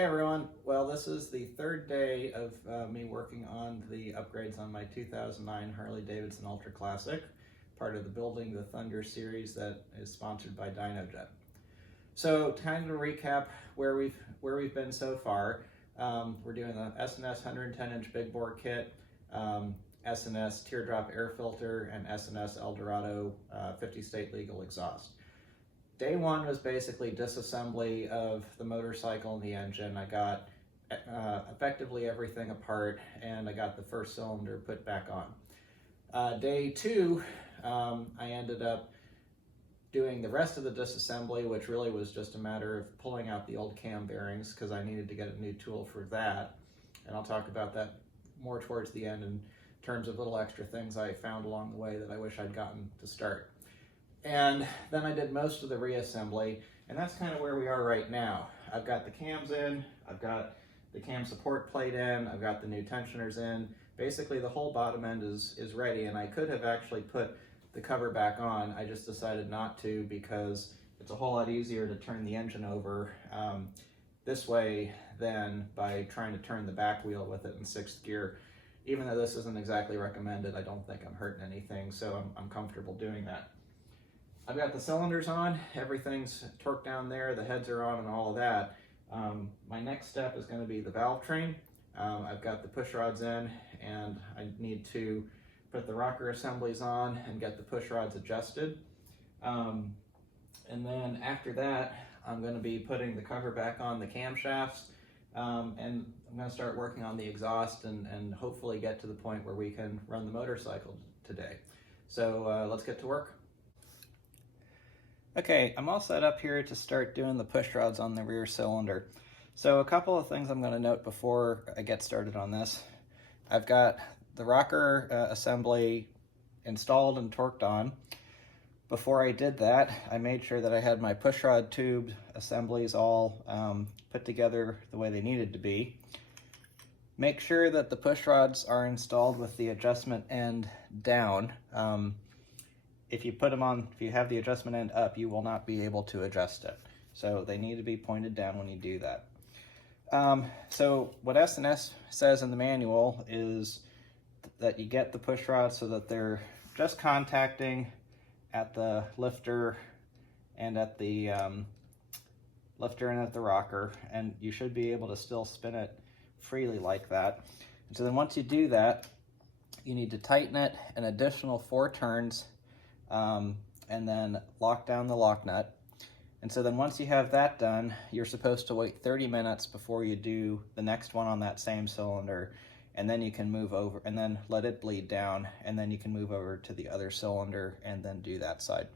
Hey everyone, well this is the third day of me working on the upgrades on my 2009 Harley-Davidson Ultra Classic, part of the Building the Thunder series that is sponsored by Dynojet. So time to recap where we've been so far. We're doing the S&S 110-inch big bore kit, S&S teardrop air filter, and S&S Eldorado 50 state legal exhaust. Day one was basically disassembly of the motorcycle and the engine. I got effectively everything apart, and I got the first cylinder put back on. Day two, I ended up doing the rest of the disassembly, which really was just a matter of pulling out the old cam bearings because I needed to get a new tool for that. And I'll talk about that more towards the end in terms of little extra things I found along the way that I wish I'd gotten to start. And then I did most of the reassembly, and that's kind of where we are right now. I've got the cams in, I've got the cam support plate in, I've got the new tensioners in. Basically the whole bottom end is ready, and I could have actually put the cover back on. I just decided not to because it's a whole lot easier to turn the engine over this way than by trying to turn the back wheel with it in 6th gear. Even though this isn't exactly recommended, I don't think I'm hurting anything, so I'm comfortable doing that. I've got the cylinders on, everything's torqued down there, the heads are on and all of that. My next step is going to be the valve train. I've got the push rods in, and I need to put the rocker assemblies on and get the push rods adjusted. And then after that, I'm going to be putting the cover back on the camshafts, and I'm going to start working on the exhaust and hopefully get to the point where we can run the motorcycle today. So let's get to work. Okay, I'm all set up here to start doing the push rods on the rear cylinder. So a couple of things I'm going to note before I get started on this. I've got the rocker assembly installed and torqued on. Before I did that, I made sure that I had my push rod tube assemblies all put together the way they needed to be. Make sure that the push rods are installed with the adjustment end down. If you put them on, if you have the adjustment end up, you will not be able to adjust it. So they need to be pointed down when you do that. So what S&S says in the manual is that you get the push rods so that they're just contacting at the lifter and at the rocker, and you should be able to still spin it freely like that. And so then once you do that, you need to tighten it an additional 4 turns, and then lock down the lock nut. And so then once you have that done, you're supposed to wait 30 minutes before you do the next one on that same cylinder, and then you can move over and then let it bleed down, and then you can move over to the other cylinder and then do that side.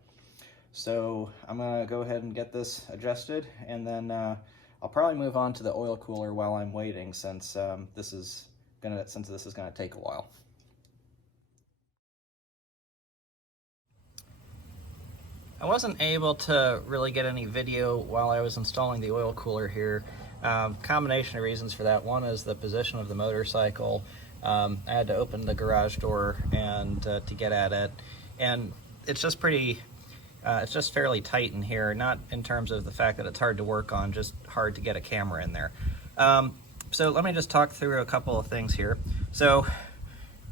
So I'm gonna go ahead and get this adjusted, and then I'll probably move on to the oil cooler while I'm waiting, since this is gonna take a while. I wasn't able to really get any video while I was installing the oil cooler here. Combination of reasons for that. One is the position of the motorcycle. I had to open the garage door and to get at it, and it's just fairly tight in here. Not in terms of the fact that it's hard to work on, just hard to get a camera in there. So let me just talk through a couple of things here. So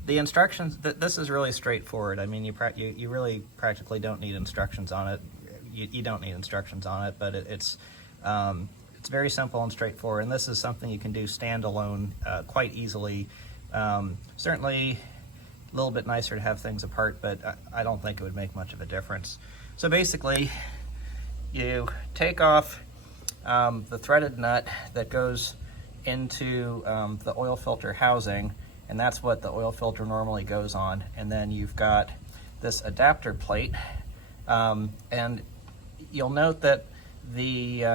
the instructions, this is really straightforward. I mean, you really practically don't need instructions on it. You don't need instructions on it, but it's very simple and straightforward, and this is something you can do standalone quite easily. Certainly a little bit nicer to have things apart, but I don't think it would make much of a difference. So basically, you take off the threaded nut that goes into the oil filter housing, and that's what the oil filter normally goes on. And then you've got this adapter plate, and you'll note that the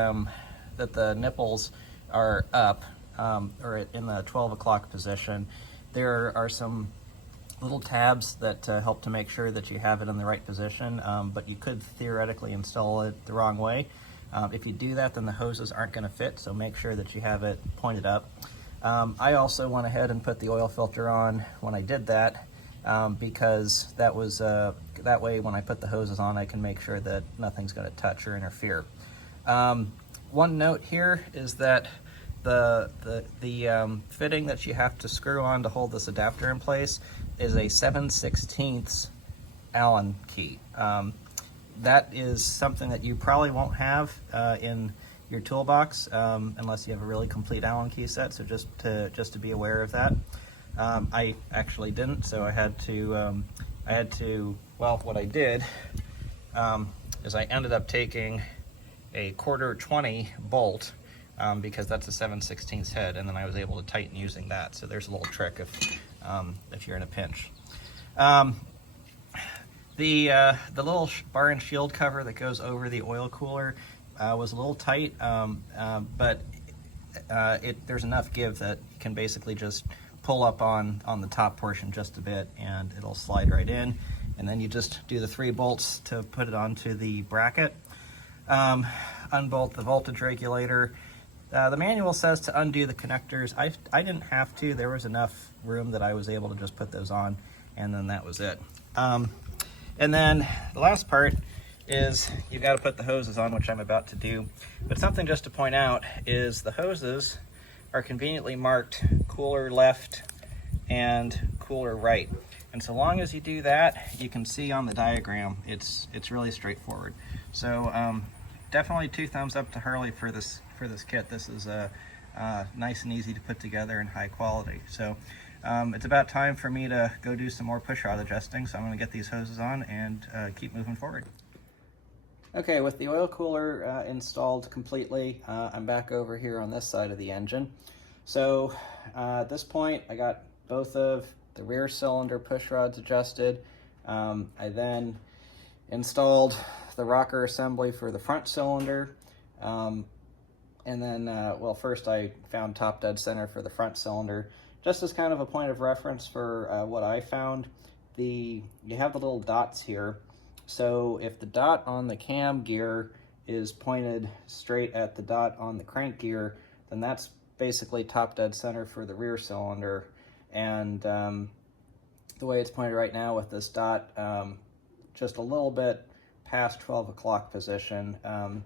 nipples are up, or in the 12 o'clock position. There are some little tabs that help to make sure that you have it in the right position, but you could theoretically install it the wrong way. If you do that, then the hoses aren't going to fit, so make sure that you have it pointed up. I also went ahead and put the oil filter on when I did that, because that way when I put the hoses on, I can make sure that nothing's going to touch or interfere. One note here is that the fitting that you have to screw on to hold this adapter in place is a 7/16 Allen key. That is something that you probably won't have in your toolbox unless you have a really complete Allen key set. So just to be aware of that. I actually didn't, so I had to. Well, what I did is I ended up taking a 1/4 bolt because that's a 7/16 head, and then I was able to tighten using that. So there's a little trick if you're in a pinch. The little bar and shield cover that goes over the oil cooler was a little tight, but there's enough give that you can basically just pull up on the top portion just a bit, and it'll slide right in. And then you just do the 3 bolts to put it onto the bracket. Unbolt the voltage regulator. The manual says to undo the connectors. I didn't have to. There was enough room that I was able to just put those on, and then that was it. And then the last part is you've got to put the hoses on, which I'm about to do. But something just to point out is the hoses are conveniently marked cooler left and cooler right. And so long as you do that, you can see on the diagram, it's really straightforward. So definitely 2 thumbs up to Harley for this kit. This is nice and easy to put together and high quality. So it's about time for me to go do some more push rod adjusting. So I'm going to get these hoses on and keep moving forward. Okay, with the oil cooler installed completely, I'm back over here on this side of the engine. So at this point, I got both of the rear cylinder push rods adjusted. I then installed the rocker assembly for the front cylinder. And then, well, first I found top dead center for the front cylinder. Just as kind of a point of reference for what I found, you have the little dots here. So if the dot on the cam gear is pointed straight at the dot on the crank gear, then that's basically top dead center for the rear cylinder. And the way it's pointed right now with this dot, just a little bit past 12 o'clock position,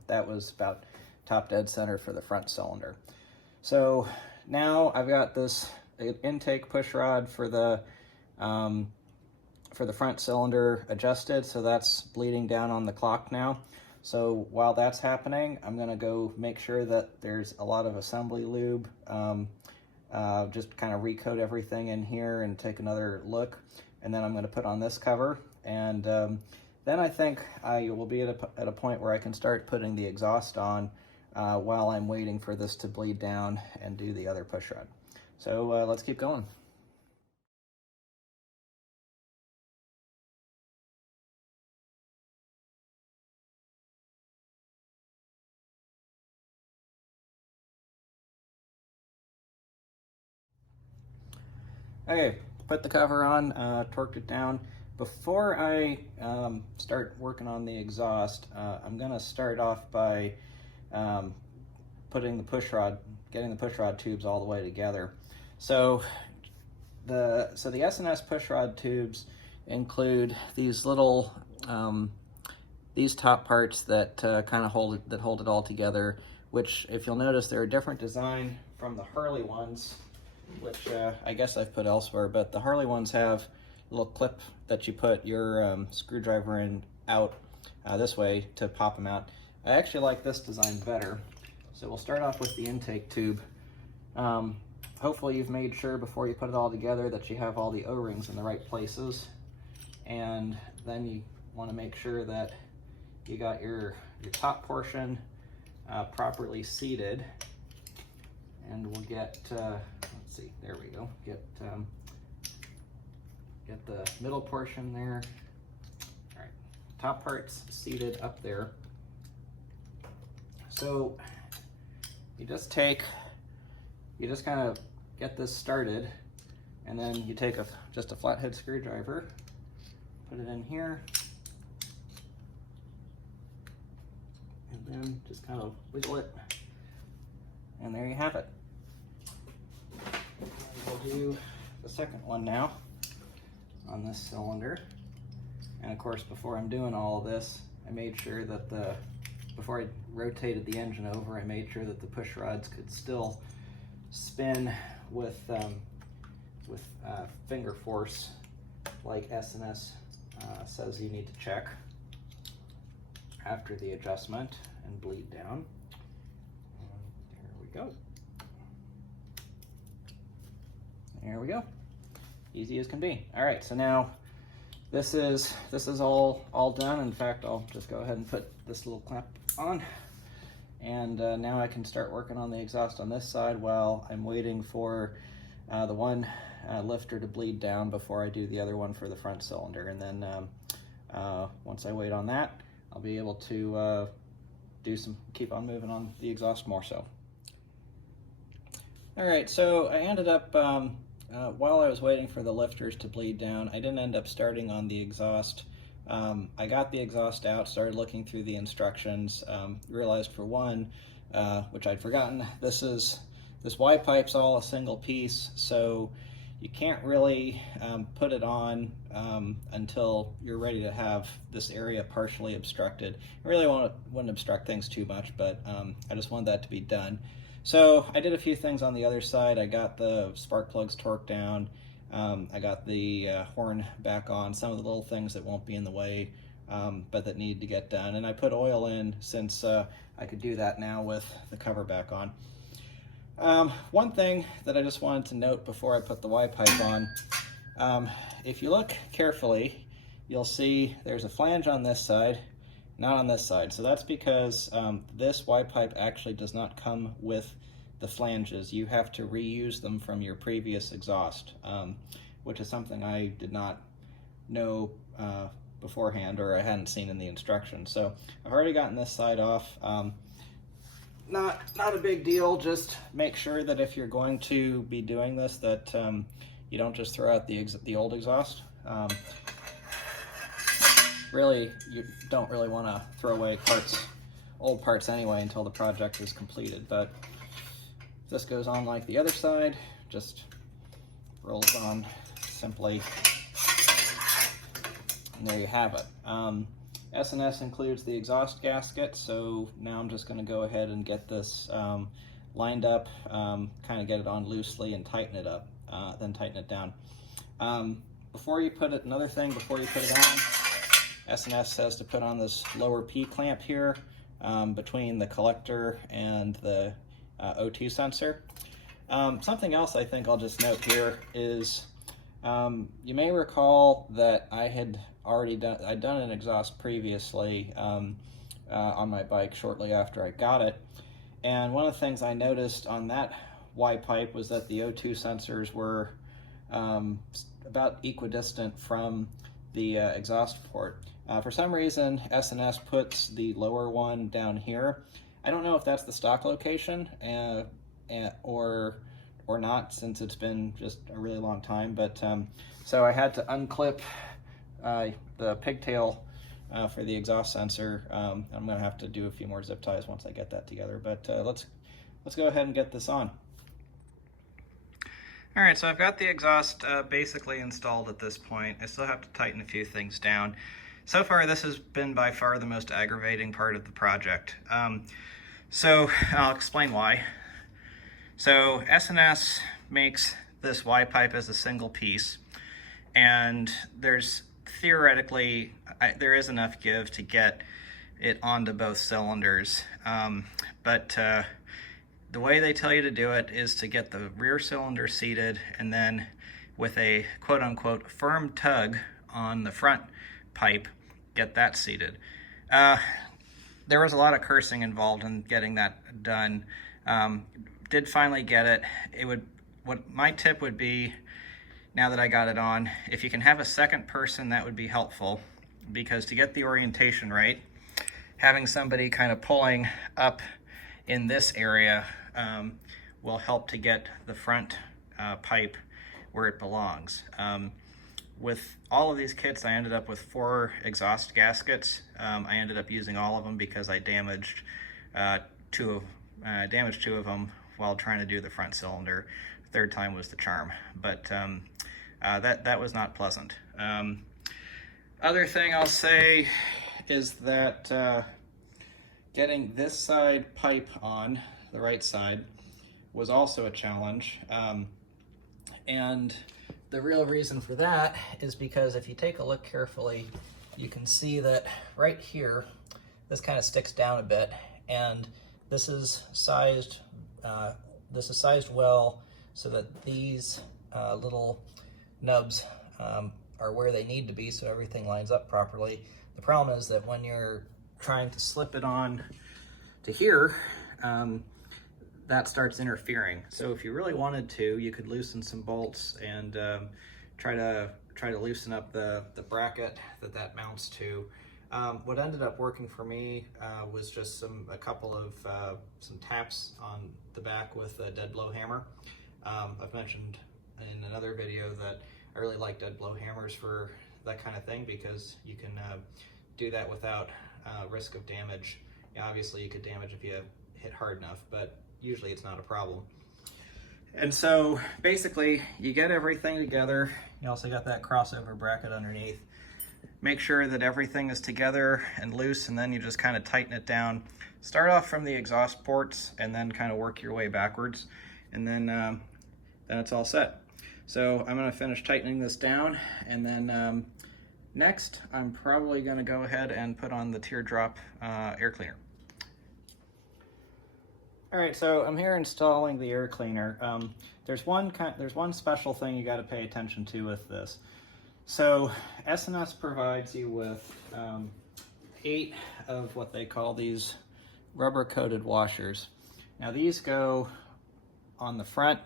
that was about top dead center for the front cylinder. So now I've got this intake push rod for the front cylinder adjusted, so that's bleeding down on the clock now. So while that's happening, I'm gonna go make sure that there's a lot of assembly lube, just kind of recoat everything in here and take another look. And then I'm gonna put on this cover, and then I think I will be at a point where I can start putting the exhaust on while I'm waiting for this to bleed down and do the other push rod. So let's keep going. Okay, put the cover on, torqued it down. Before I start working on the exhaust, I'm gonna start off by getting the push rod tubes all the way together. So the S&S push rod tubes include these little these top parts that kind of hold it all together. Which, if you'll notice, they're a different design from the Harley ones, which I guess I've put elsewhere. But the Harley ones have a little clip that you put your screwdriver in out this way to pop them out. I actually like this design better. So we'll start off with the intake tube. Hopefully you've made sure before you put it all together that you have all the O-rings in the right places. And then you want to make sure that you got your top portion properly seated. And we'll get, let's see, there we go. Get the middle portion there. All right, top part's seated up there. So you just kind of get this started, and then you take just a flathead screwdriver, put it in here, and then just kind of wiggle it, and there you have it. We'll do the second one now on this cylinder. And of course, before I'm doing all of this, I made sure that before I rotated the engine over, I made sure that the push rods could still spin with finger force, like S&S says you need to check after the adjustment, and bleed down. And there we go. There we go. Easy as can be. All right, so now this is all done. In fact, I'll just go ahead and put this little clamp on, and now I can start working on the exhaust on this side while I'm waiting for the one lifter to bleed down before I do the other one for the front cylinder. And then once I wait on that, I'll be able to keep on moving on the exhaust more so. All right, so I ended up, while I was waiting for the lifters to bleed down, I didn't end up starting on the exhaust. I got the exhaust out, started looking through the instructions, realized for one, which I'd forgotten, this Y pipe's all a single piece, so you can't really put it on until you're ready to have this area partially obstructed. I really wouldn't obstruct things too much, but I just wanted that to be done. So I did a few things on the other side. I got the spark plugs torqued down. I got the horn back on, some of the little things that won't be in the way, but that need to get done. And I put oil in since I could do that now with the cover back on. One thing that I just wanted to note before I put the Y pipe on, if you look carefully, you'll see there's a flange on this side, not on this side. So that's because this Y pipe actually does not come with the flanges. You have to reuse them from your previous exhaust, which is something I did not know beforehand, or I hadn't seen in the instructions. So I've already gotten this side off. Not a big deal. Just make sure that if you're going to be doing this, that you don't just throw out the old exhaust. Really, you don't really want to throw away old parts anyway until the project is completed. But this goes on like the other side, just rolls on simply, and there you have it. S&S includes the exhaust gasket, so now I'm just going to go ahead and get this lined up, kind of get it on loosely and tighten it up, then tighten it down. Before you put it on, S&S says to put on this lower P clamp here between the collector and the O2 sensor. Something else I think I'll just note here is you may recall that I'd done an exhaust previously on my bike shortly after I got it, and one of the things I noticed on that Y pipe was that the O2 sensors were about equidistant from the exhaust port. For some reason, S&S puts the lower one down here. I don't know if that's the stock location or not, since it's been just a really long time, but so I had to unclip the pigtail for the exhaust sensor. I'm gonna have to do a few more zip ties once I get that together, but let's go ahead and get this on. All right, so I've got the exhaust basically installed at this point. I still have to tighten a few things down. So far, this has been by far the most aggravating part of the project. So I'll explain why. So S&S makes this Y pipe as a single piece, and there's theoretically, there is enough give to get it onto both cylinders, but the way they tell you to do it is to get the rear cylinder seated, and then with a quote-unquote firm tug on the front pipe, get that seated. There was a lot of cursing involved in getting that done. Did finally get it. What my tip would be, now that I got it on, if you can have a second person, that would be helpful, because to get the orientation right, having somebody kind of pulling up in this area will help to get the front pipe where it belongs. With all of these kits, I ended up with 4 exhaust gaskets. I ended up using all of them because I damaged 2 of them while trying to do the front cylinder. Third time was the charm, but that was not pleasant. Other thing I'll say is that getting this side pipe on, the right side, was also a challenge. And the real reason for that is because if you take a look carefully, you can see that right here, this kind of sticks down a bit, and this is sized well so that these little nubs are where they need to be, so everything lines up properly. The problem is that when you're trying to slip it on to here, that starts interfering. So if you really wanted to, you could loosen some bolts and try to loosen up the bracket that mounts to. What ended up working for me was just a couple of some taps on the back with a dead blow hammer. I've mentioned in another video that I really like dead blow hammers for that kind of thing because you can do that without risk of damage. Obviously you could damage if you hit hard enough, but usually it's not a problem. And so basically you get everything together. You also got that crossover bracket underneath. Make sure that everything is together and loose, and then you just kind of tighten it down. Start off from the exhaust ports and then kind of work your way backwards, and then it's all set. So I'm going to finish tightening this down, and then next I'm probably going to go ahead and put on the teardrop air cleaner. All right, so I'm here installing the air cleaner. There's one special thing you got to pay attention to with this. So S&S provides you with 8 of what they call these rubber-coated washers. Now these go on the front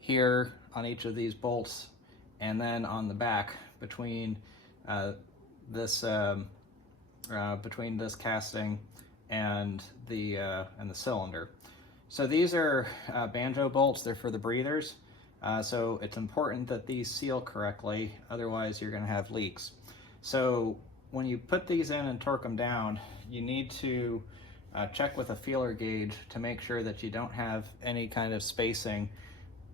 here on each of these bolts, and then on the back between this casting and the cylinder. So these are banjo bolts. They're for the breathers. So it's important that these seal correctly, otherwise you're going to have leaks. So when you put these in and torque them down, you need to check with a feeler gauge to make sure that you don't have any kind of spacing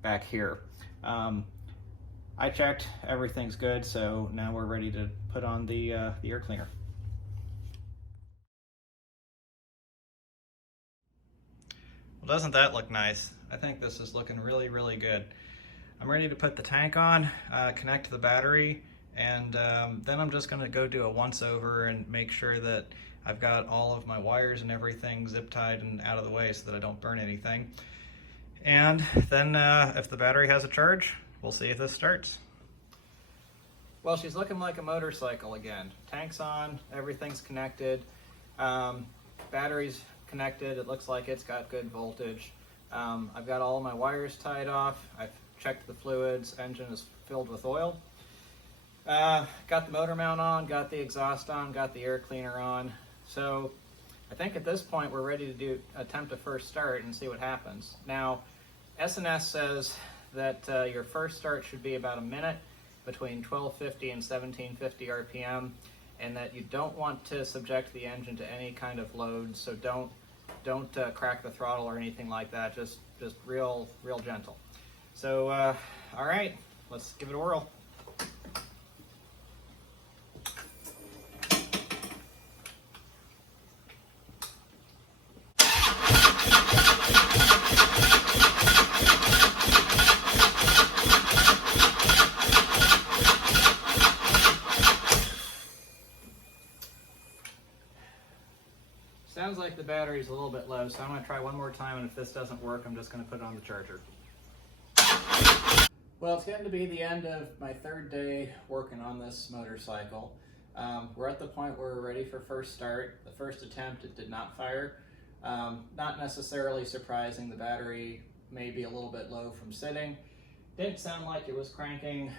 back here. I checked, everything's good, so now we're ready to put on the air cleaner. Well, doesn't that look nice? I think this is looking really, really good. I'm ready to put the tank on, connect to the battery, and then I'm just going to go do a once over and make sure that I've got all of my wires and everything zip tied and out of the way so that I don't burn anything. And then if the battery has a charge, we'll see if this starts. Well, she's looking like a motorcycle again. Tank's on, everything's connected, battery's connected, it looks like it's got good voltage. I've got all of my wires tied off, I've checked the fluids, engine is filled with oil. Got the motor mount on, got the exhaust on, got the air cleaner on. So I think at this point we're ready to attempt a first start and see what happens. Now, S&S says that your first start should be about a minute between 1250 and 1750 RPM, and that you don't want to subject the engine to any kind of load, so don't crack the throttle or anything like that, just real gentle. So, all right, let's give it a whirl. Sounds like the battery's a little bit low, so I'm going to try one more time, and if this doesn't work, I'm just going to put it on the charger. Well, it's getting to be the end of my third day working on this motorcycle. We're at the point where we're ready for first start. The first attempt, it did not fire. Not necessarily surprising, the battery may be a little bit low from sitting. Didn't sound like it was cranking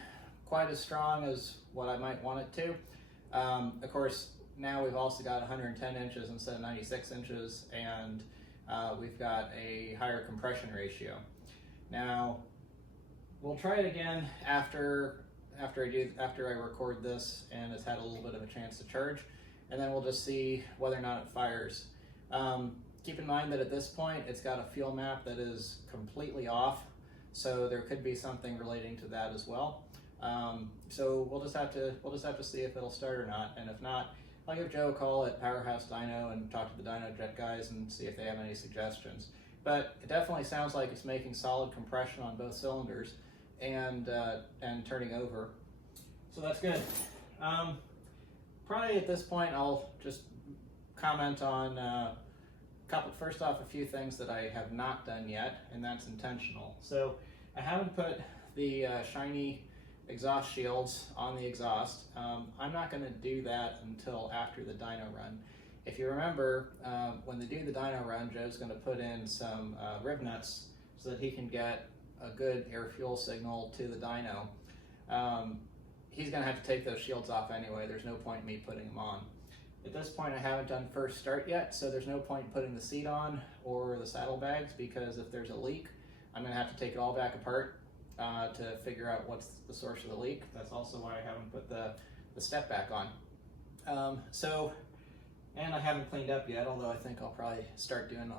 quite as strong as what I might want it to. Of course, now we've also got 110 inches instead of 96 inches, and we've got a higher compression ratio. Now, we'll try it again after I record this and it's had a little bit of a chance to charge, and then we'll just see whether or not it fires. Keep in mind that at this point it's got a fuel map that is completely off, so there could be something relating to that as well. So we'll just have to see if it'll start or not, and if not, I'll give Joe a call at Powerhouse Dyno and talk to the Dyno Jet guys and see if they have any suggestions. but it definitely sounds like it's making solid compression on both cylinders and turning over. So that's good. Probably at this point I'll just comment on first off, a few things that I have not done yet, and that's intentional. So I haven't put the shiny exhaust shields on the exhaust. I'm not going to do that until after the dyno run. If you remember, when they do the dyno run, Joe's going to put in some rib nuts so that he can get a good air-fuel signal to the dyno. He's going to have to take those shields off anyway. There's no point in me putting them on. At this point, I haven't done first start yet, so there's no point in putting the seat on or the saddlebags, because if there's a leak, I'm going to have to take it all back apart to figure out what's the source of the leak. That's also why I haven't put the step back on. And I haven't cleaned up yet, although I think I'll probably start doing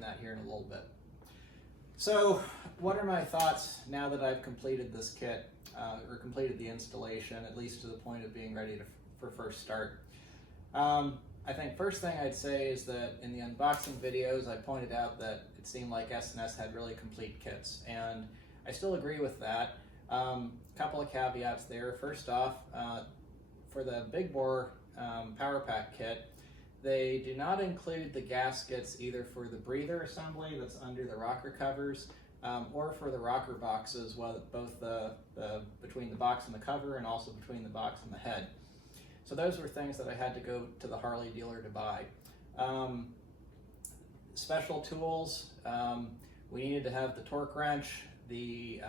that here in a little bit. So what are my thoughts now that I've completed this kit, or completed the installation, at least to the point of being ready for first start? I think first thing I'd say is that in the unboxing videos I pointed out that it seemed like S&S had really complete kits, and I still agree with that. Couple of caveats there. First off, for the big bore power pack kit, they do not include the gaskets either for the breather assembly that's under the rocker covers, or for the rocker boxes, both between the box and the cover, and also between the box and the head. So those were things that I had to go to the Harley dealer to buy. Special tools, we needed to have the torque wrench, the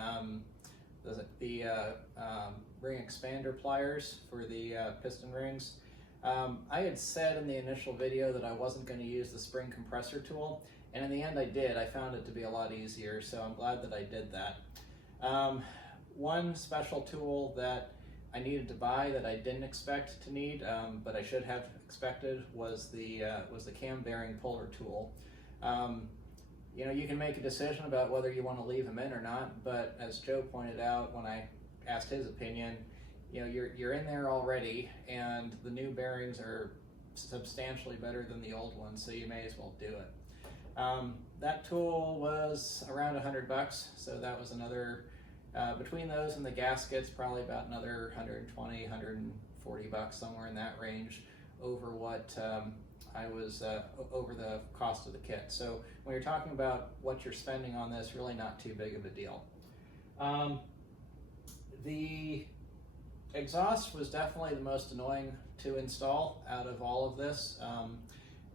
ring expander pliers for the piston rings. I had said in the initial video that I wasn't going to use the spring compressor tool, and in the end I did. I found it to be a lot easier, so I'm glad that I did that. One special tool that I needed to buy that I didn't expect to need, but I should have expected, was the cam bearing puller tool. You know, you can make a decision about whether you want to leave them in or not, but as Joe pointed out when I asked his opinion, you know, you're in there already, and the new bearings are substantially better than the old ones, so you may as well do it. That tool was around $100, so that was another, between those and the gaskets, probably about another 120, 140 bucks, somewhere in that range, over what I was over the cost of the kit. So when you're talking about what you're spending on this, really not too big of a deal. The exhaust was definitely the most annoying to install out of all of this,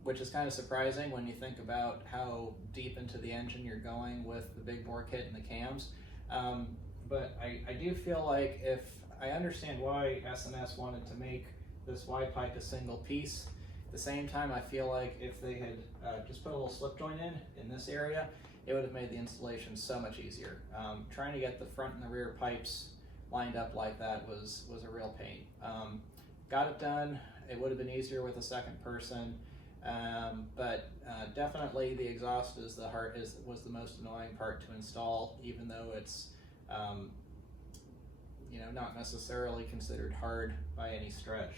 which is kind of surprising when you think about how deep into the engine you're going with the big bore kit and the cams. But I do feel like, if I understand why S&S wanted to make this wide pipe a single piece, at the same time I feel like if they had just put a little slip joint in this area, it would have made the installation so much easier. Trying to get the front and the rear pipes lined up like that was a real pain. Got it done. It would have been easier with a second person, but definitely the exhaust was the most annoying part to install, even though it's you know, not necessarily considered hard by any stretch.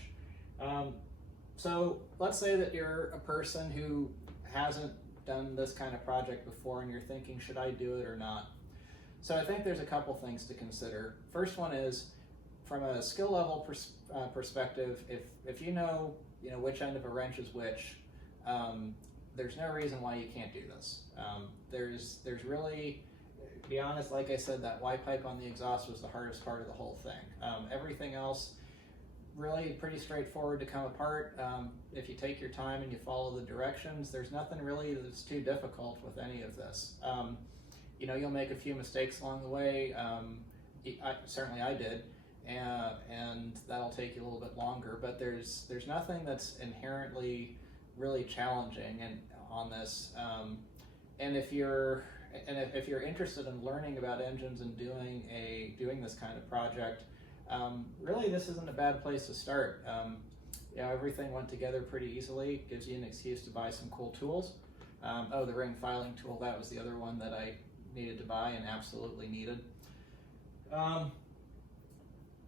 So let's say that you're a person who hasn't done this kind of project before and you're thinking, should I do it or not? So I think there's a couple things to consider. First one is, from a skill level perspective, if you know which end of a wrench is which, there's no reason why you can't do this. There's really, to be honest, like I said, that Y pipe on the exhaust was the hardest part of the whole thing. Everything else, really pretty straightforward to come apart. If you take your time and you follow the directions, there's nothing really that's too difficult with any of this. You know, you'll make a few mistakes along the way. Certainly I did, and that'll take you a little bit longer. But there's nothing that's inherently really challenging on this. And if you're interested in learning about engines and doing this kind of project, really this isn't a bad place to start. You know, everything went together pretty easily. Gives you an excuse to buy some cool tools. Oh, the ring filing tool, that was the other one that I needed to buy and absolutely needed.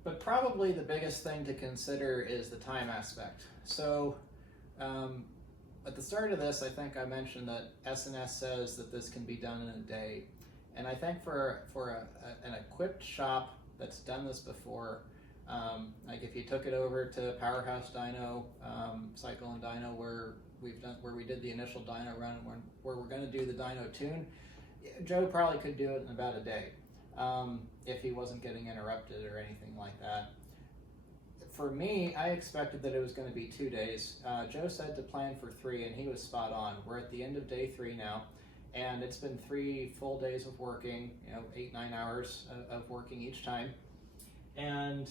But probably the biggest thing to consider is the time aspect. So at the start of this, I think I mentioned that S&S says that this can be done in a day. And I think for an equipped shop that's done this before, like if you took it over to Powerhouse Dyno, Cycle and Dyno, where we did the initial dyno run, where we're going to do the dyno tune, Joe probably could do it in about a day, if he wasn't getting interrupted or anything like that. For me, I expected that it was going to be 2 days. Joe said to plan for 3, and he was spot on. We're at the end of day 3 now, and it's been 3 full days of working, 8-9 hours of working each time. And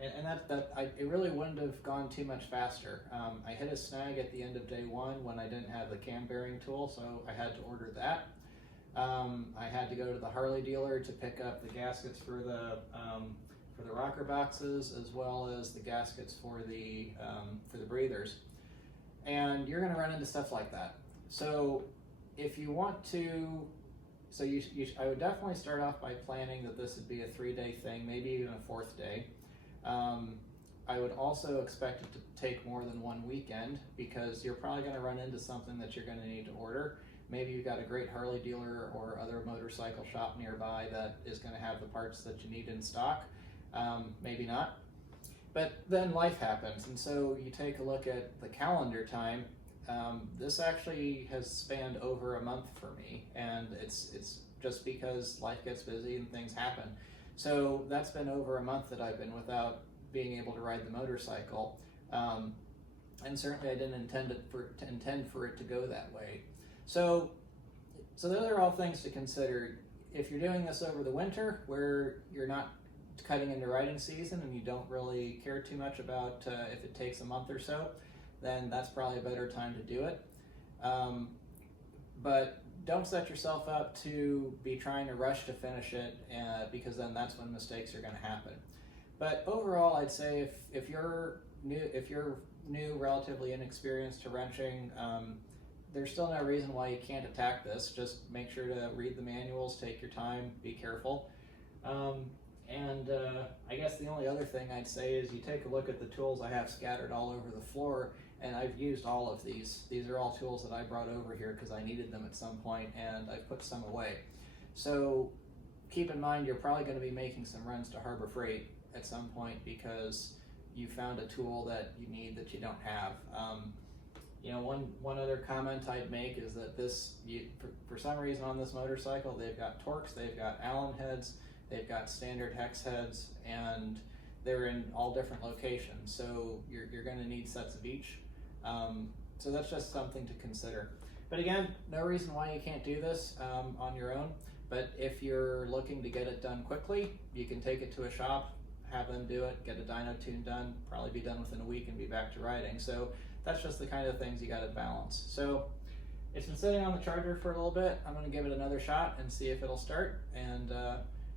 it really wouldn't have gone too much faster. I hit a snag at the end of day 1 when I didn't have the cam bearing tool, so I had to order that. I had to go to the Harley dealer to pick up the gaskets for the rocker boxes, as well as the gaskets for the breathers. And you're going to run into stuff like that. So if you want to, I would definitely start off by planning that this would be a 3-day thing, maybe even a 4th day. I would also expect it to take more than 1 weekend, because you're probably going to run into something that you're going to need to order. Maybe you've got a great Harley dealer or other motorcycle shop nearby that is going to have the parts that you need in stock. Maybe not. But then life happens, and so you take a look at the calendar time. This actually has spanned over a month for me, and it's just because life gets busy and things happen. So that's been over a month that I've been without being able to ride the motorcycle, and certainly I didn't intend for it to go that way. So those are all things to consider. If you're doing this over the winter, where you're not cutting into riding season and you don't really care too much about if it takes a month or so, then that's probably a better time to do it. But don't set yourself up to be trying to rush to finish it, because then that's when mistakes are going to happen. But overall, I'd say if you're new, relatively inexperienced to wrenching, there's still no reason why you can't attack this. Just make sure to read the manuals, take your time, be careful. I guess the only other thing I'd say is you take a look at the tools I have scattered all over the floor, and I've used all of these. These are all tools that I brought over here because I needed them at some point, and I've put some away. So keep in mind, you're probably going to be making some runs to Harbor Freight at some point because you found a tool that you need that you don't have. One other comment I'd make is that for some reason on this motorcycle, they've got Torx, they've got Allen heads, they've got standard hex heads, and they're in all different locations. So you're going to need sets of each. So that's just something to consider. But again, no reason why you can't do this on your own. But if you're looking to get it done quickly, you can take it to a shop, have them do it, get a dyno tune done, probably be done within a week and be back to riding. So that's just the kind of things you got to balance. So it's been sitting on the charger for a little bit. I'm going to give it another shot and see if it'll start. And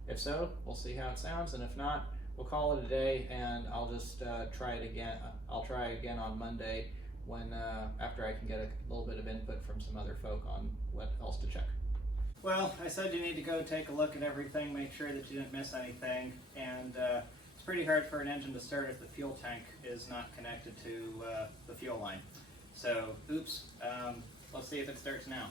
if so, we'll see how it sounds. And if not, we'll call it a day, and I'll just try it again. I'll try again on Monday when after I can get a little bit of input from some other folk on what else to check. Well, I said you need to go take a look at everything, make sure that you didn't miss anything, and it's pretty hard for an engine to start if the fuel tank is not connected to the fuel line. So, oops, let's see if it starts now.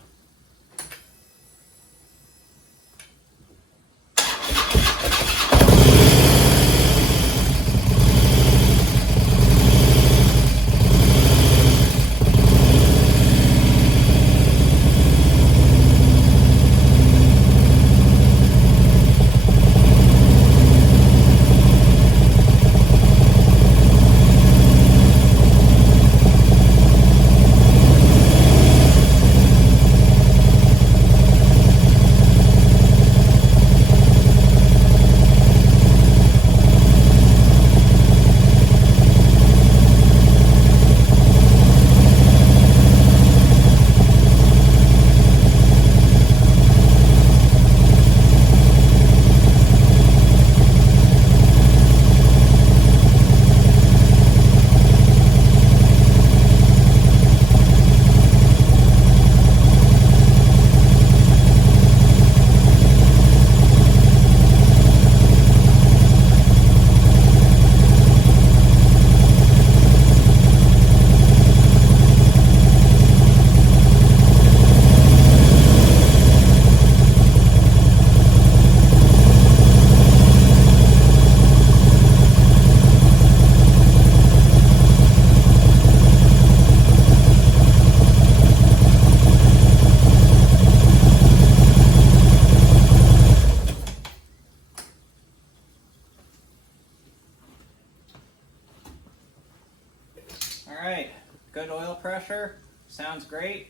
pressure. Sounds great.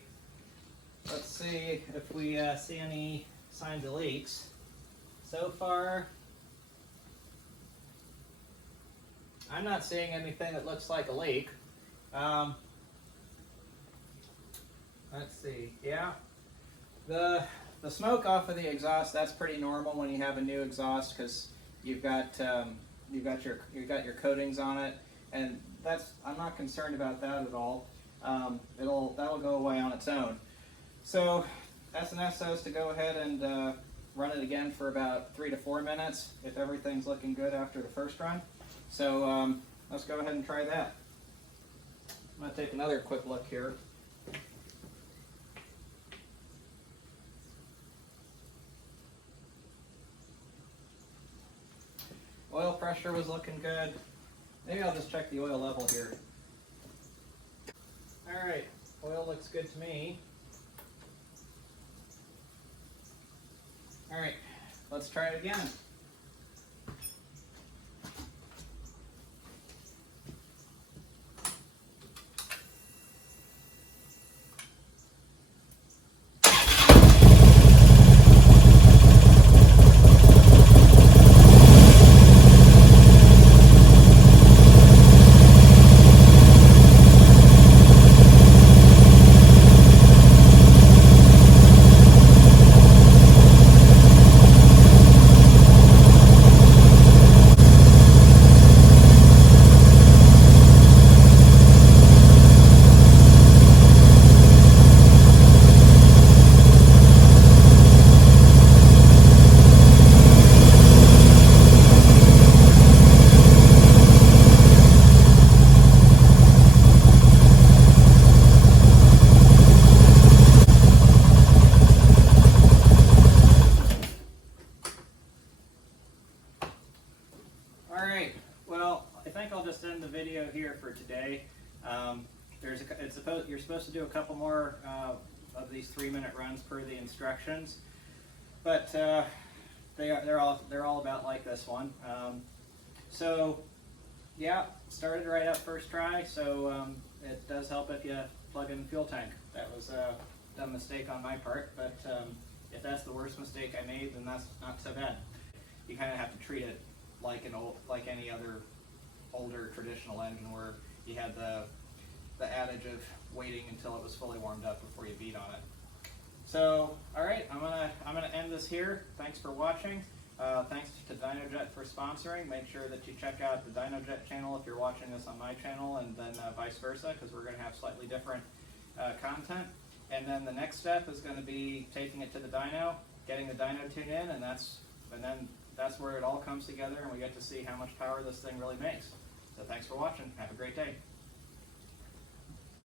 Let's see if we see any signs of leaks. So far, I'm not seeing anything that looks like a leak. Let's see. Yeah, the smoke off of the exhaust, that's pretty normal when you have a new exhaust, because you've got your coatings on it, and I'm not concerned about that at all. That'll go away on its own. So S&S says to go ahead and run it again for about 3 to 4 minutes if everything's looking good after the first run. So let's go ahead and try that. I'm going to take another quick look here. Oil pressure was looking good. Maybe I'll just check the oil level here. Alright, oil looks good to me. Alright, let's try it again. Alright, well, I think I'll just end the video here for today. You're supposed to do a couple more of these 3-minute runs per the instructions, but they're all about like this one. So yeah, started right up first try, so it does help if you plug in the fuel tank. That was a dumb mistake on my part, but if that's the worst mistake I made, then that's not so bad. You kind of have to treat it like any other older traditional engine, where you had the adage of waiting until it was fully warmed up before you beat on it. So, all right, I'm gonna end this here. Thanks for watching. Thanks to Dynojet for sponsoring. Make sure that you check out the Dynojet channel if you're watching this on my channel, and then vice versa, because we're going to have slightly different content. And then the next step is going to be taking it to the dyno, getting the dyno tune in, and then that's where it all comes together, and we get to see how much power this thing really makes. So thanks for watching. Have a great day.